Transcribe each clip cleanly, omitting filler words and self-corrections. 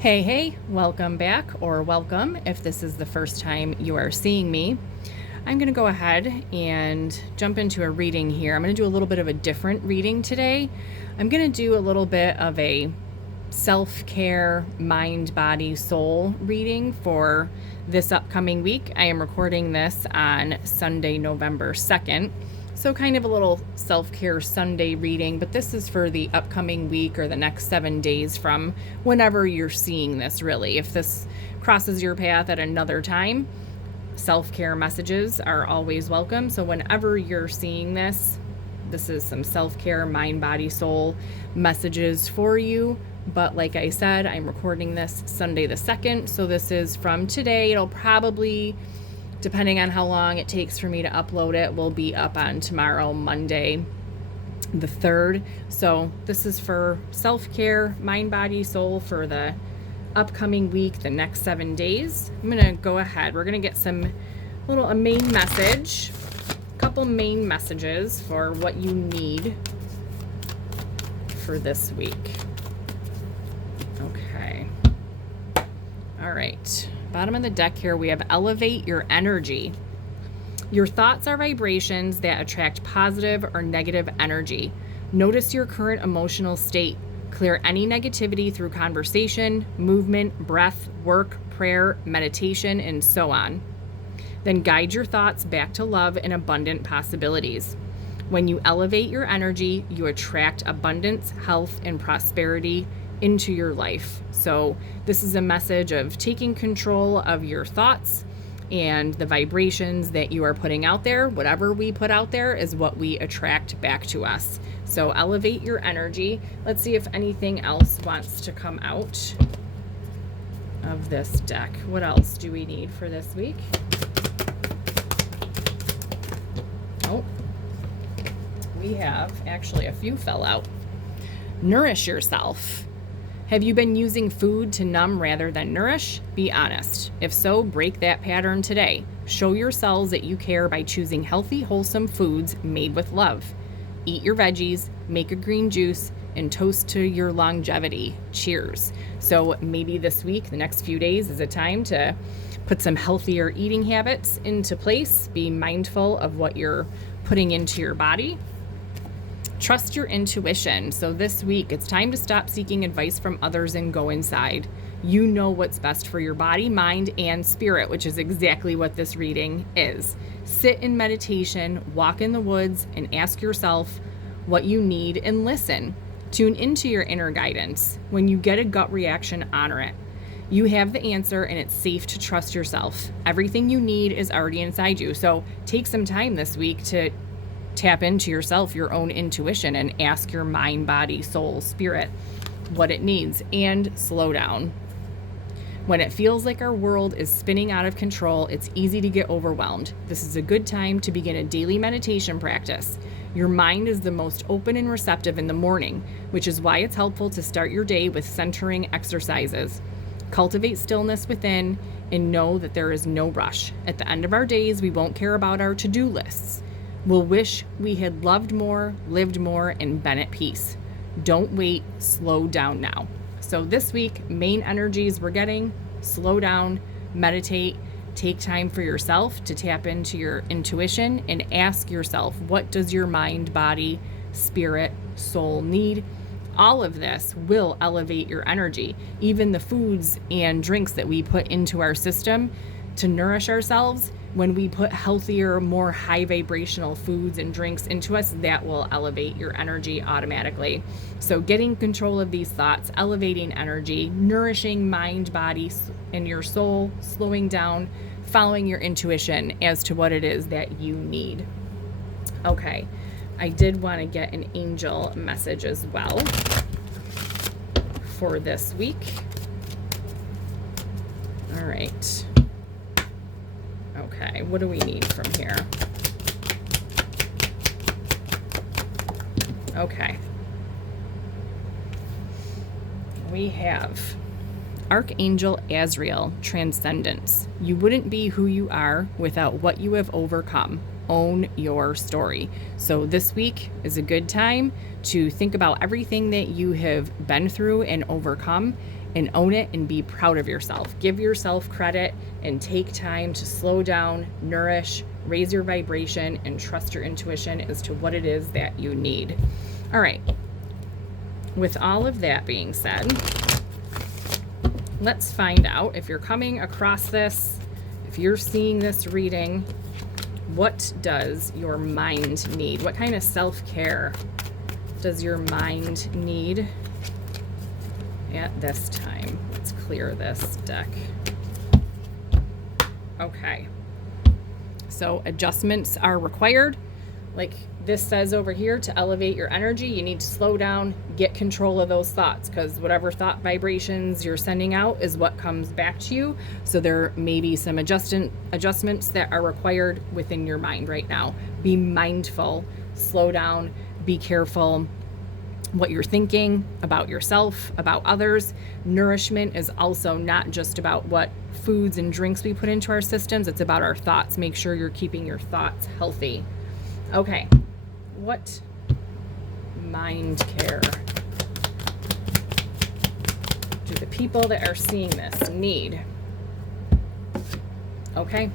Hey, welcome back, or welcome if this is the first time you are seeing me. I'm going to go ahead and jump into a reading here. I'm going to do a little bit of a different reading today. I'm going to do a little bit of a self-care, mind, body, soul reading for this upcoming week. I am recording this on Sunday, November 2nd. So kind of a little self-care Sunday reading, but this is for the upcoming week or the next 7 days from whenever you're seeing this, really. If this crosses your path at another time, self-care messages are always welcome. So whenever you're seeing this, this is some self-care, mind, body, soul messages for you. But like I said, I'm recording this Sunday the 2nd, so this is from today. It'll probably, depending on how long it takes for me to upload it, will be up on tomorrow, Monday the 3rd. So this is for self-care, mind, body, soul for the upcoming week, the next 7 days. I'm going to go ahead. We're going to get a main message, a couple main messages for what you need for this week. Okay. All right. Bottom of the deck here, we have elevate your energy. Your thoughts are vibrations that attract positive or negative energy. Notice your current emotional state. Clear any negativity through conversation, movement, breath, work, prayer, meditation, and so on. Then guide your thoughts back to love and abundant possibilities. When you elevate your energy, you attract abundance, health, and prosperity into your life. So this is a message of taking control of your thoughts and the vibrations that you are putting out there. Whatever we put out there is what we attract back to us. So elevate your energy. Let's see if anything else wants to come out of this deck. What else do we need for this week? Oh, we have actually a few fell out. Nourish yourself. Have you been using food to numb rather than nourish? Be honest. If so, break that pattern today. Show yourselves that you care by choosing healthy, wholesome foods made with love. Eat your veggies, make a green juice, and toast to your longevity. Cheers. So maybe this week, the next few days, is a time to put some healthier eating habits into place. Be mindful of what you're putting into your body. Trust your intuition. So this week, it's time to stop seeking advice from others and go inside. You know what's best for your body, mind, and spirit, which is exactly what this reading is. Sit in meditation, walk in the woods, and ask yourself what you need and listen. Tune into your inner guidance. When you get a gut reaction, honor it. You have the answer, and it's safe to trust yourself. Everything you need is already inside you. So take some time this week to tap into yourself, your own intuition, and ask your mind, body, soul, spirit what it needs, and slow down. When it feels like our world is spinning out of control, it's easy to get overwhelmed. This is a good time to begin a daily meditation practice. Your mind is the most open and receptive in the morning, which is why it's helpful to start your day with centering exercises. Cultivate stillness within and know that there is no rush. At the end of our days, we won't care about our to-do lists. We'll wish we had loved more, lived more, and been at peace. Don't wait, slow down now. So this week, main energies we're getting: slow down, meditate, take time for yourself to tap into your intuition, and ask yourself, what does your mind, body, spirit, soul need? All of this will elevate your energy. Even the foods and drinks that we put into our system to nourish ourselves, when we put healthier, more high vibrational foods and drinks into us, that will elevate your energy automatically. So getting control of these thoughts, elevating energy, nourishing mind, body, and your soul, slowing down, following your intuition as to what it is that you need. Okay, I did want to get an angel message as well for this week. All right. Okay, what do we need from here? Okay. We have Archangel Azrael, Transcendence. You wouldn't be who you are without what you have overcome. Own your story. So this week is a good time to think about everything that you have been through and overcome and own it and be proud of yourself. Give yourself credit and take time to slow down, nourish, raise your vibration, and trust your intuition as to what it is that you need. All right. With all of that being said, let's find out if you're coming across this, if you're seeing this reading, what does your mind need? What kind of self-care does your mind need at this time? Let's clear this deck. Okay. So adjustments are required. Like this says over here, to elevate your energy, you need to slow down, get control of those thoughts, because whatever thought vibrations you're sending out is what comes back to you. So there may be some adjustments that are required within your mind right now. Be mindful, slow down, be careful what you're thinking about yourself, about others. Nourishment is also not just about what foods and drinks we put into our systems. It's about our thoughts. Make sure you're keeping your thoughts healthy. Okay, what mind care do the people that are seeing this need? Okay,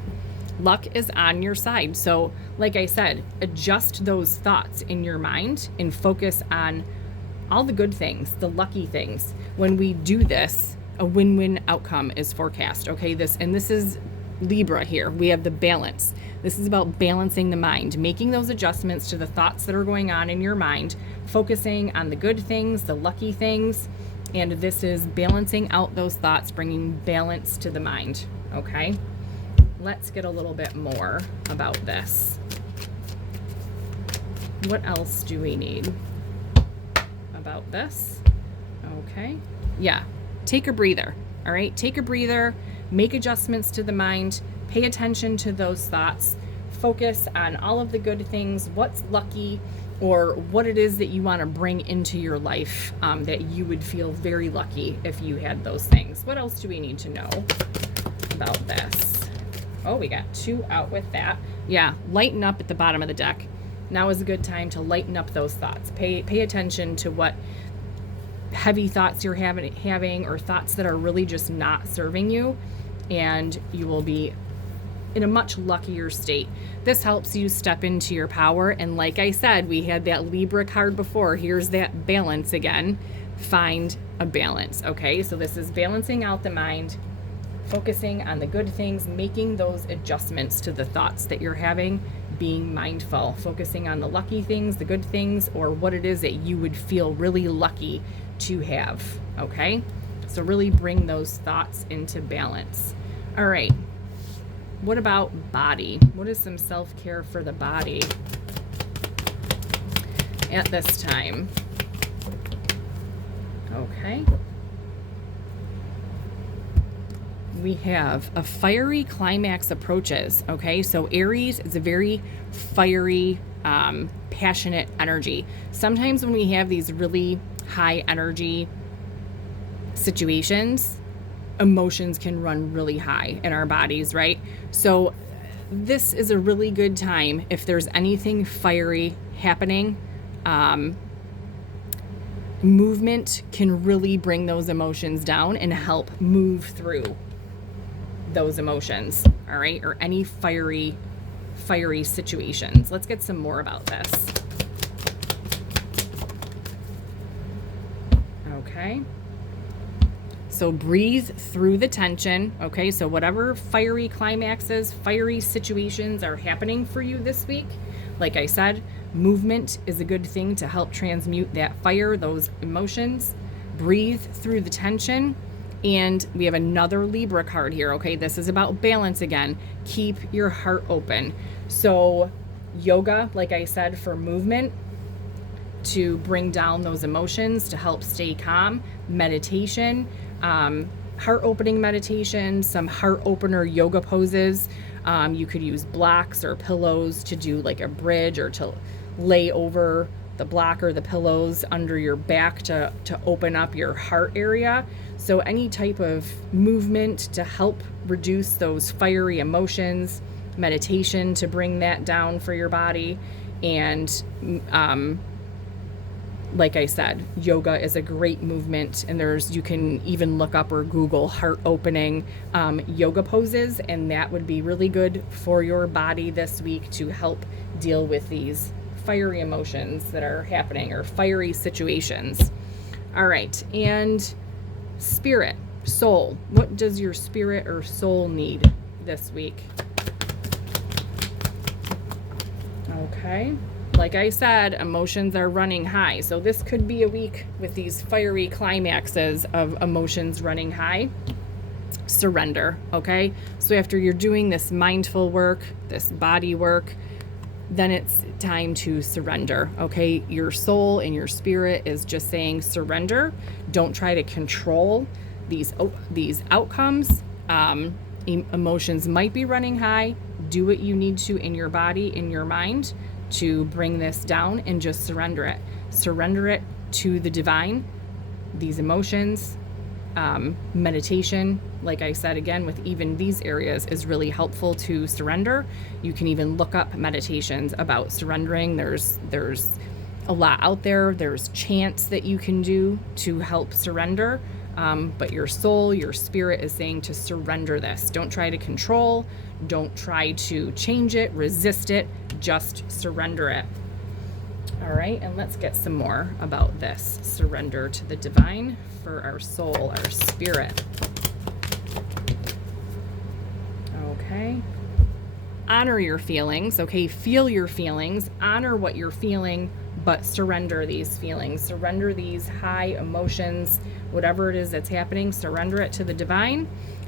luck is on your side. So like I said, adjust those thoughts in your mind and focus on all the good things, the lucky things. When we do this, a win-win outcome is forecast. Okay, this is Libra here. We have the balance. This is about balancing the mind, making those adjustments to the thoughts that are going on in your mind, focusing on the good things, the lucky things, and this is balancing out those thoughts, bringing balance to the mind. Okay, let's get a little bit more about this. What else do we need about this? Okay, yeah, take a breather. All right, take a breather, make adjustments to the mind, pay attention to those thoughts, focus on all of the good things, what's lucky, or what it is that you want to bring into your life, that you would feel very lucky if you had those things. What else do we need to know about this? Oh, we got 2 out with that. Yeah, lighten up at the bottom of the deck. Now is a good time to lighten up those thoughts. Pay attention to what heavy thoughts you're having or thoughts that are really just not serving you, and you will be in a much luckier state. This helps you step into your power, and like I said, we had that Libra card before. Here's that balance again. Find a balance. Okay, so this is balancing out the mind, focusing on the good things, making those adjustments to the thoughts that you're having, being mindful, focusing on the lucky things, the good things, or what it is that you would feel really lucky to have. Okay, so really bring those thoughts into balance. All right, what about body? What is some self-care for the body at this time? Okay, we have a fiery climax approaches. Okay, so Aries is a very fiery, passionate energy. Sometimes when we have these really high energy situations, emotions can run really high in our bodies, right? So this is a really good time if there's anything fiery happening. Movement can really bring those emotions down and help move through those emotions, all right? Or any fiery situations. Let's get some more about this. Okay. So breathe through the tension. Okay, so whatever fiery climaxes, fiery situations are happening for you this week, like I said, movement is a good thing to help transmute that fire, those emotions. Breathe through the tension. And we have another Libra card here. Okay, this is about balance again. Keep your heart open. So yoga, like I said, for movement, to bring down those emotions, to help stay calm. Meditation, heart opening meditation, some heart opener yoga poses. You could use blocks or pillows to do like a bridge, or to lay over the block or the pillows under your back to open up your heart area. So any type of movement to help reduce those fiery emotions, meditation to bring that down for your body, and like I said, yoga is a great movement, and you can even look up or Google heart opening yoga poses, and that would be really good for your body this week to help deal with these fiery emotions that are happening or fiery situations. All right, and spirit, soul. What does your spirit or soul need this week? Okay. Like I said, emotions are running high. So this could be a week with these fiery climaxes of emotions running high. Surrender, okay? So after you're doing this mindful work, this body work, then it's time to surrender, okay? Your soul and your spirit is just saying surrender. Don't try to control these outcomes. Emotions might be running high. Do what you need to in your body, in your mind, to bring this down, and just surrender it. Surrender it to the divine. These emotions, meditation, like I said again, with even these areas is really helpful to surrender. You can even look up meditations about surrendering. There's a lot out there. There's chants that you can do to help surrender. But your soul, your spirit is saying to surrender this. Don't try to control. Don't try to change it, resist it. Just surrender it. All right, and let's get some more about this. Surrender to the divine for our soul, our spirit. Okay. Honor your feelings, okay? Feel your feelings. Honor what you're feeling, but surrender these feelings. Surrender these high emotions, whatever it is that's happening. Surrender it to the divine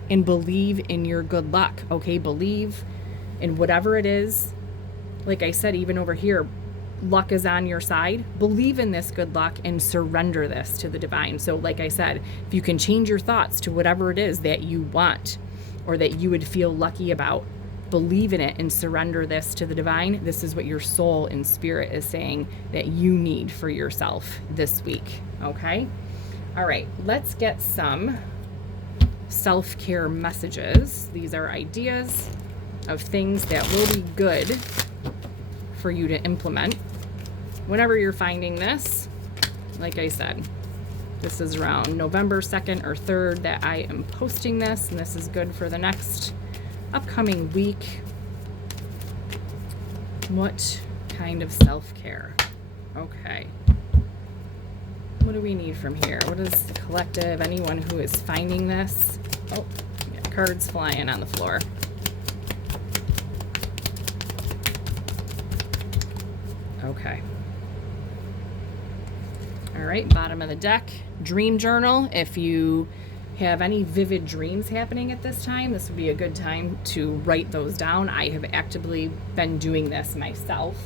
and believe in your good luck, okay? Believe in whatever it is. Like I said, even over here, luck is on your side. Believe in this good luck and surrender this to the divine. So like I said, if you can change your thoughts to whatever it is that you want or that you would feel lucky about, believe in it and surrender this to the divine. This is what your soul and spirit is saying that you need for yourself this week, okay? All right, let's get some self-care messages. These are ideas of things that will be good for you to implement whenever you're finding this. Like I said, this is around November 2nd or 3rd that I am posting this, and this is good for the next upcoming week. What kind of self-care? Okay. What do we need from here? What is the collective? Anyone who is finding this? Oh, got cards flying on the floor. Okay. All right, bottom of the deck, dream journal. If you have any vivid dreams happening at this time, this would be a good time to write those down. I have actively been doing this myself.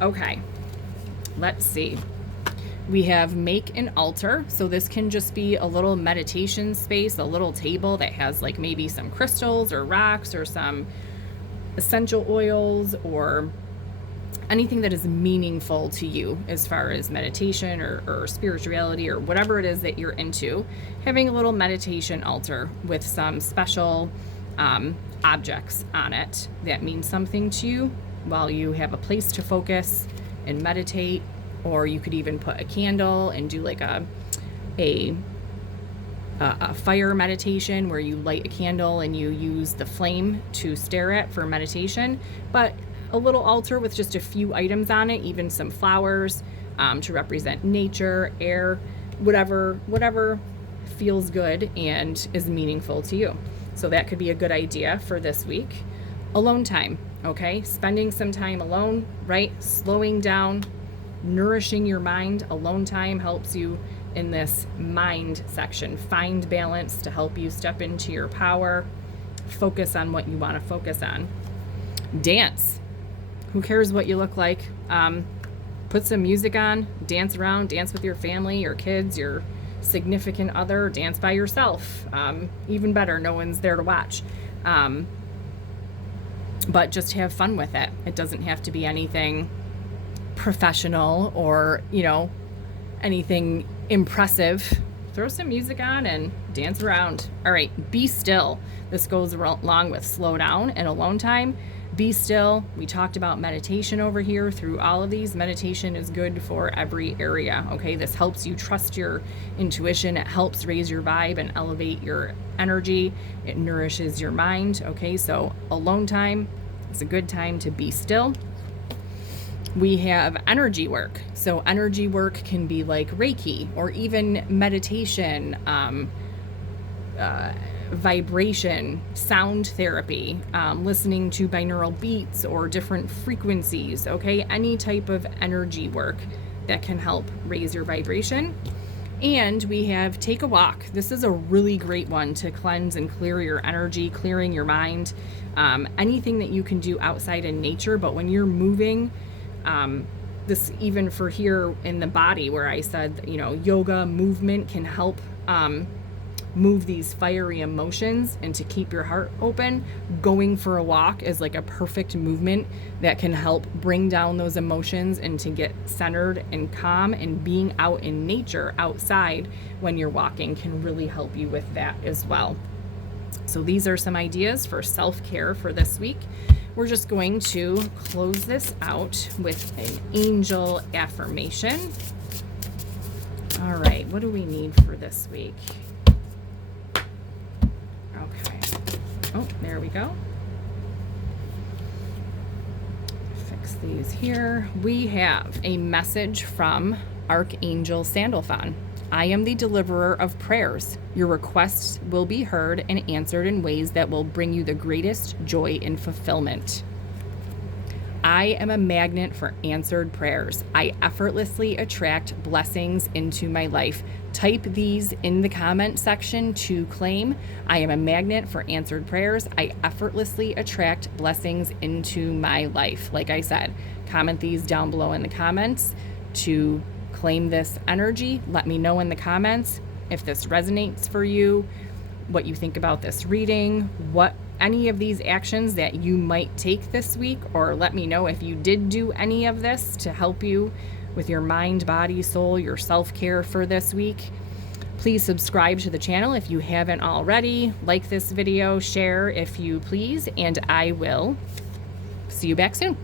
Okay, let's see. We have make an altar. So this can just be a little meditation space, a little table that has like maybe some crystals or rocks or some essential oils or anything that is meaningful to you as far as meditation or spirituality or whatever it is that you're into. Having a little meditation altar with some special objects on it that mean something to you while you have a place to focus and meditate. Or you could even put a candle and do like a fire meditation where you light a candle and you use the flame to stare at for meditation. But a little altar with just a few items on it, even some flowers to represent nature, air, whatever feels good and is meaningful to you. So that could be a good idea for this week. Alone time, okay? Spending some time alone, right? Slowing down, nourishing your mind. Alone time helps you in this mind section. Find balance to help you step into your power. Focus on what you want to focus on. Dance. Who cares what you look like? Put some music on, dance around, dance with your family, your kids, your significant other, dance by yourself. Even better, no one's there to watch. But just have fun with it. It doesn't have to be anything professional or, anything impressive. Throw some music on and dance around. All right, be still. This goes along with slow down and alone time. Be still. We talked about meditation over here through all of these. Meditation is good for every area. Okay, this helps you trust your intuition. It helps raise your vibe and elevate your energy. It nourishes your mind. Okay, so alone time is a good time to be still. We have energy work. So energy work can be like Reiki or even meditation, vibration, sound therapy, listening to binaural beats or different frequencies, okay? Any type of energy work that can help raise your vibration. And we have take a walk. This is a really great one to cleanse and clear your energy, clearing your mind. Anything that you can do outside in nature, but when you're moving, this even for here in the body where I said, yoga movement can help move these fiery emotions and to keep your heart open. Going for a walk is like a perfect movement that can help bring down those emotions and to get centered and calm, and being out in nature outside when you're walking can really help you with that as well. So these are some ideas for self-care for this week. We're just going to close this out with an angel affirmation. All right, what do we need for this week? Okay. Oh, there we go. Fix these here. We have a message from Archangel Sandalphon. I am the deliverer of prayers. Your requests will be heard and answered in ways that will bring you the greatest joy and fulfillment. I am a magnet for answered prayers. I effortlessly attract blessings into my life. Type these in the comment section to claim. I am a magnet for answered prayers. I effortlessly attract blessings into my life. Like I said, comment these down below in the comments to claim this energy. Let me know in the comments if this resonates for you, what you think about this reading, what any of these actions that you might take this week, or let me know if you did do any of this to help you with your mind, body, soul, your self-care for this week. Please subscribe to the channel if you haven't already. Like this video, share if you please, and I will see you back soon.